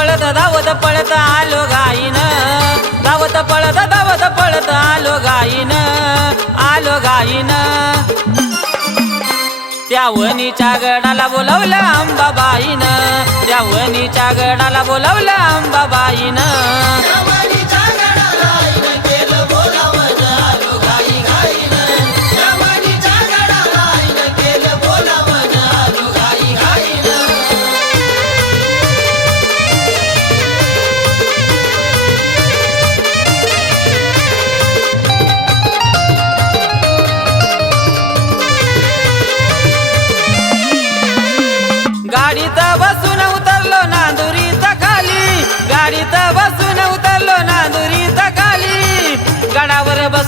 पळत धावत पळत आलो गाईन. धावत पळत धावत पळत आलो गाईन. आलो गाईन. त्या वनीच्या गडाला बोलवलं अंबाबाईन त्या वनीच्या गडाला बोलवलं अंबाबाईन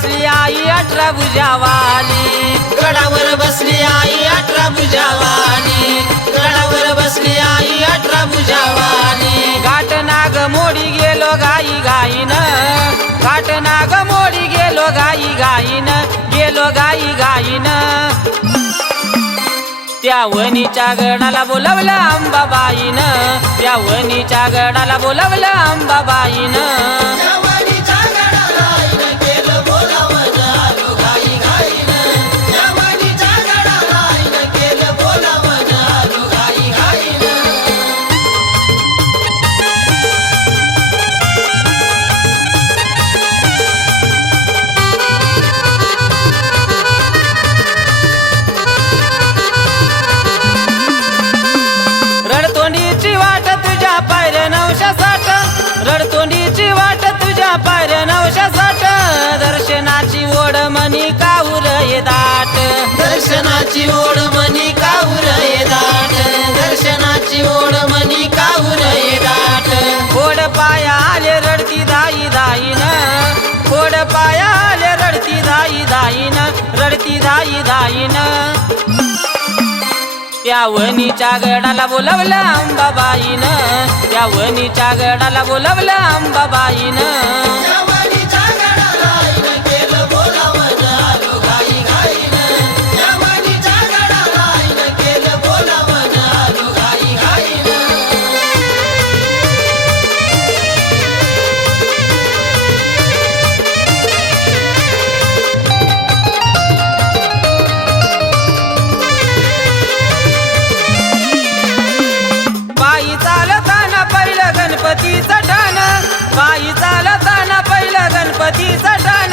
बसली आई अठरा भुजावाली गडावर बसली आई अठरा भुजावानी. गडावर बसली आई अठरा भुजावानी. घाट नाग मोडी गेलो गाई गाईन. घाट नाग मोडी गेलो गाई गाईन. गेलो गाई गाईन. त्या वनीच्या गडाला बोलवलं अंबाबाईन. त्या वनीच्या गडाला बोलवलं अंबाबाईन. दर्शनाची ओढ मनी काऊर दाट. दर्शनाची ओढ मनी काऊर दाट. खोड पाया आले रडती दाई दाईन. खोड पाया आले रडती दाई दाईन. रडती दाई दाईन. त्या वनीच्या गडाला बोलवलं अंबाबाईन. त्या वनीच्या गडाला बोलवलं अंबाबाई गणपतीचं ठाण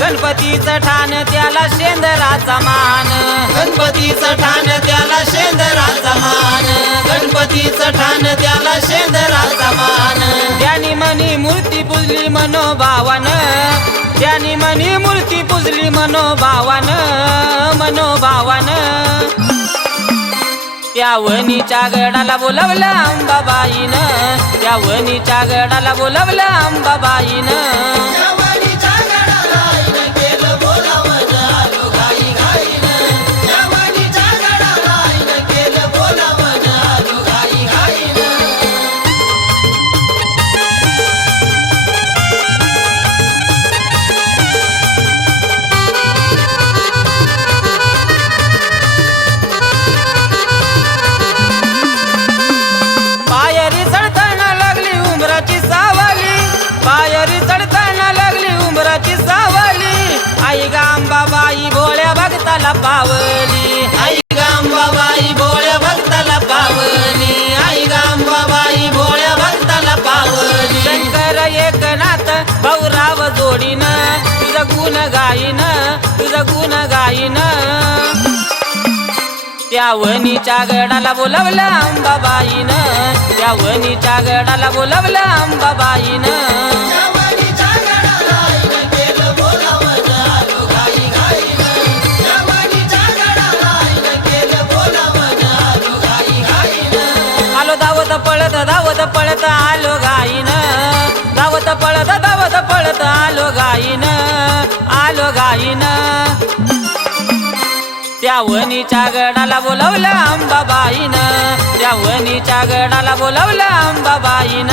गणपतीचं ठाण त्याला शेंदराचा मान. गणपतीचं ठाण त्याला शेंदराचा मान. गणपतीचं ठाण त्याला शेंदराचा मान. त्यानी मनी मूर्ती पुजली मनोभावान त्यानी मनी मूर्ती पुजली मनोभावान मनोभावान त्या वनीच्या गडाला बोलवलं अंबाबाईन त्या वनीच्या गडाला बोलवलं अंबाबाईन. भक्ताला पावली. आई गांबाबाई भोळ्या भक्ताला पावली. आई गांबाबाई भोळ्या भक्ताला पावली. शंकर एकनाथ भाऊराव जोडीन तुझं गुण गाईन तुझं गुण गाईन. त्या वनीच्या गडाला बोलवलं अंबाबाईनं. त्या वनीच्या गडाला बोलवलं अंबाबाईनं. धावत पळत आलो गाईन. धावत पळत धावत पळत आलो गाईन. आलो गाईन. त्या वनीच्या गडाला बोलवलं अंबाबाईन. त्या वनीच्या गडाला बोलवलं अंबाबाईन.